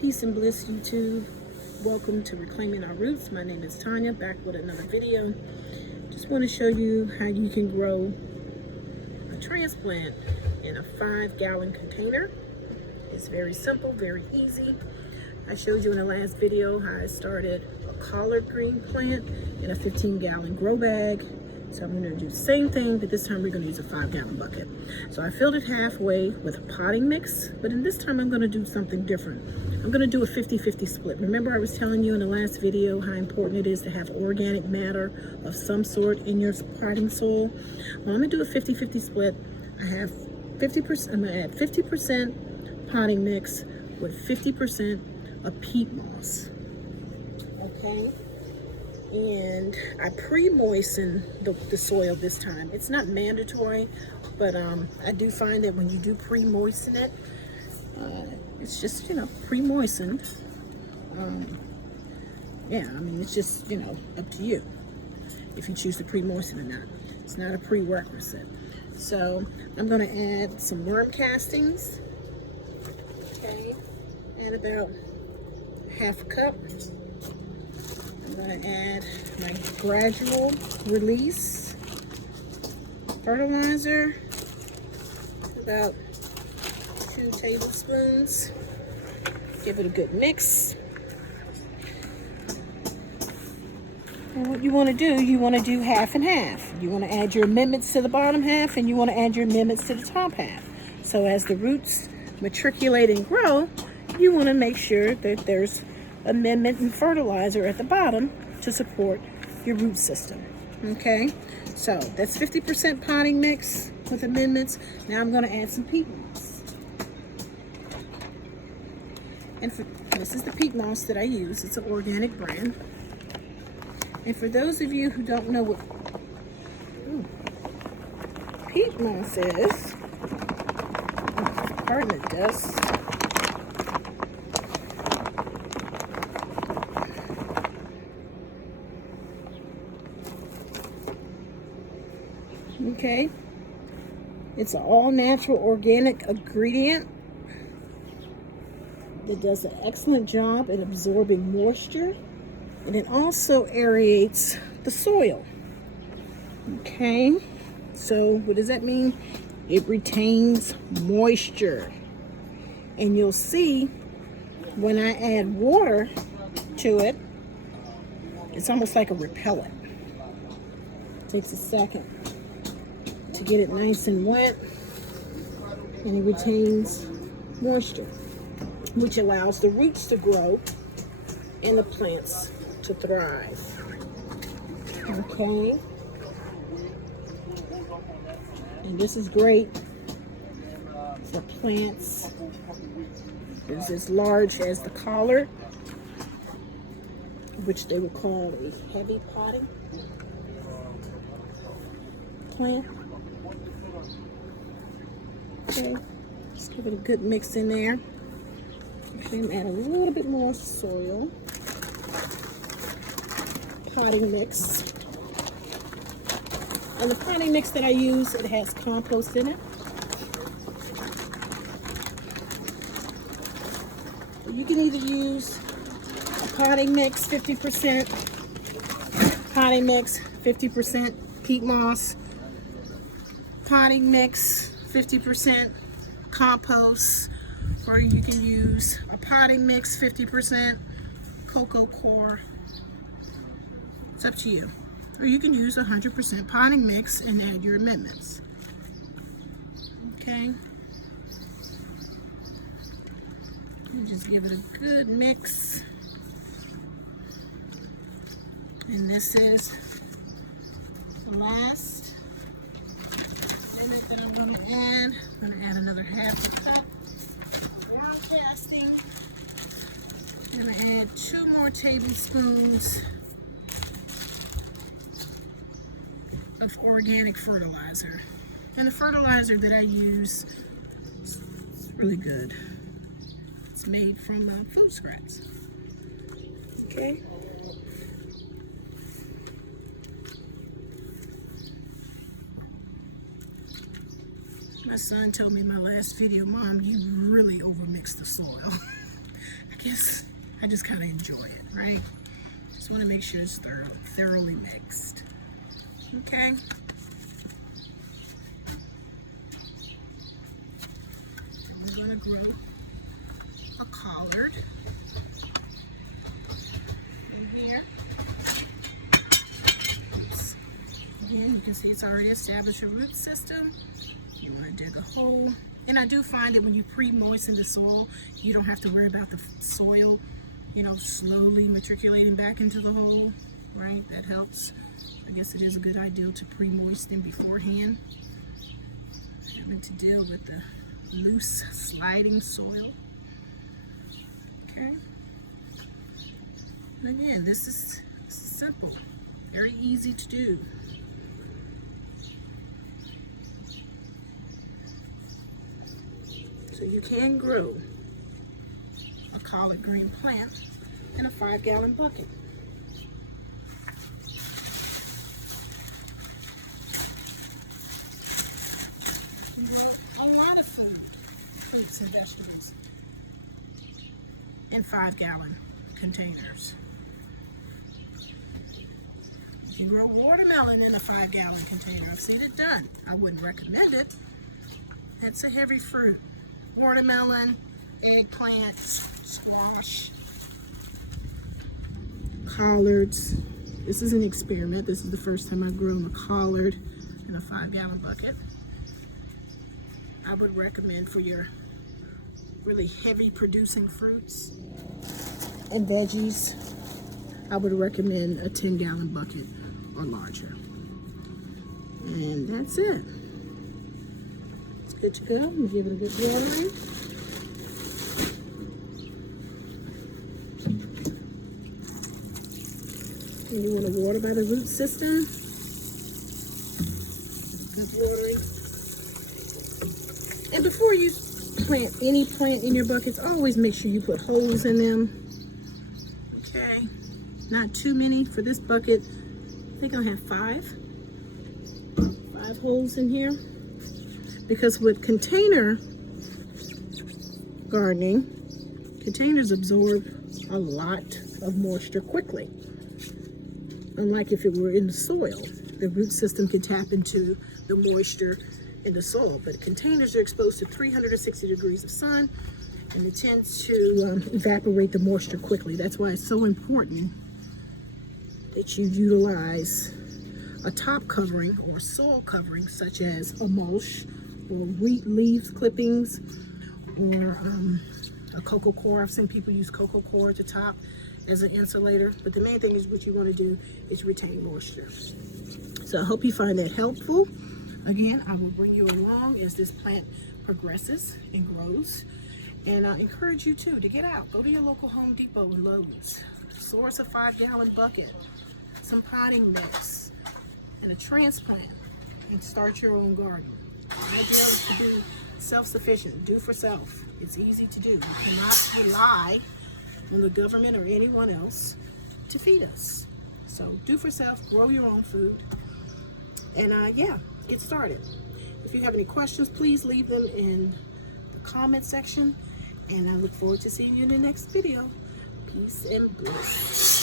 Peace and bliss, YouTube. Welcome to Reclaiming Our Roots. My name is Tanya, back with another video. Just want to show you how you can grow a transplant in a 5-gallon container. It's very simple, very easy. I showed you in the last video how I started a collard green plant in a 15-gallon grow bag. So I'm going to do the same thing, but this time we're going to use a 5-gallon bucket. So I filled it halfway with a potting mix, but in this time I'm going to do something different. I'm going to do a 50-50 split. Remember I was telling you in the last video how important it is to have organic matter of some sort in your potting soil? Well, I'm going to do a 50-50 split. I have 50%, I'm going to add 50% potting mix with 50% of peat moss. Okay? And I pre-moisten the soil this time. It's not mandatory, but I do find that when you do pre-moisten it, it's just, pre-moistened. Yeah, I mean, it's just, up to you if you choose to pre-moisten or not. It's not a prerequisite. So I'm going to add some worm castings, okay, and about half a cup. I'm going to add my gradual release fertilizer, about 2 tablespoons. Give it a good mix. And what you want to do, you want to do half and half. You want to add your amendments to the bottom half, and you want to add your amendments to the top half. So as the roots matriculate and grow, you want to make sure that there's amendment and fertilizer at the bottom to support your root system. Okay, so that's 50% potting mix with amendments. Now I'm going to add some peat moss. And this is the peat moss that I use. It's an organic brand. And for those of you who don't know what peat moss is, pardon the dust. Okay, it's an all-natural organic ingredient that does an excellent job at absorbing moisture, and it also aerates the soil. Okay, so what does that mean? It retains moisture, and you'll see when I add water to it, it's almost like a repellent. It takes a second to get it nice and wet, and it retains moisture, which allows the roots to grow and the plants to thrive. Okay, and this is great for plants as large as the collard, which they would call a heavy potting plant. Okay, just give it a good mix in there. Okay, and add a little bit more soil. Potting mix. And the potting mix that I use, it has compost in it. You can either use a potting mix, 50% potting mix, 50% peat moss, potting mix, 50% compost, or you can use a potting mix, 50% cocoa coir. It's up to you. Or you can use 100% potting mix and add your amendments. Okay. You just give it a good mix. And this is the last amendment that I'm going to add. I'm going to add another half a cup of worm casting. I'm going to add 2 more tablespoons of organic fertilizer. And the fertilizer that I use is really good. It's made from food scraps. Okay. My son told me in my last video, Mom, you really overmixed the soil. I guess I just kind of enjoy it, right? Just want to make sure it's thoroughly mixed. Okay. And we're going to grow a collard in here. Again, you can see it's already established a root system. You want to dig a hole. And I do find that when you pre-moisten the soil, you don't have to worry about the soil, you know, slowly matriculating back into the hole, right? That helps. I guess it is a good idea to pre-moisten beforehand, having to deal with the loose sliding soil. Okay. And again, this is simple, very easy to do. So you can grow a collard green plant in a 5-gallon bucket. You grow a lot of food, fruits and vegetables in 5-gallon containers. You can grow watermelon in a 5-gallon container. I've seen it done. I wouldn't recommend it. It's a heavy fruit. Watermelon, eggplant, squash, collards. This is an experiment. This is the first time I've grown a collard in a 5-gallon bucket. I would recommend for your really heavy producing fruits and veggies, I would recommend a 10-gallon bucket or larger. And that's it. Good to go. I'm gonna give it a good watering. And you want to water by the root system. Good watering. And before you plant any plant in your buckets, always make sure you put holes in them. Okay, not too many for this bucket. I think I'll have 5 holes in here. Because with container gardening, containers absorb a lot of moisture quickly. Unlike if it were in the soil, the root system can tap into the moisture in the soil. But containers are exposed to 360 degrees of sun, and it tends to evaporate the moisture quickly. That's why it's so important that you utilize a top covering or soil covering, such as a mulch, or wheat leaves clippings, or a cocoa coir. I've seen people use cocoa coir at the top as an insulator, but the main thing is what you want to do is retain moisture. So I hope you find that helpful. Again, I will bring you along as this plant progresses and grows, and I encourage you too to get out. Go to your local Home Depot and Lowe's. Source a 5-gallon bucket, some potting mix, and a transplant, and start your own garden. The idea is to be self-sufficient, do for self. It's easy to do. You cannot rely on the government or anyone else to feed us. So do for self, grow your own food, and yeah, get started. If you have any questions, please leave them in the comment section, and I look forward to seeing you in the next video. Peace and bliss.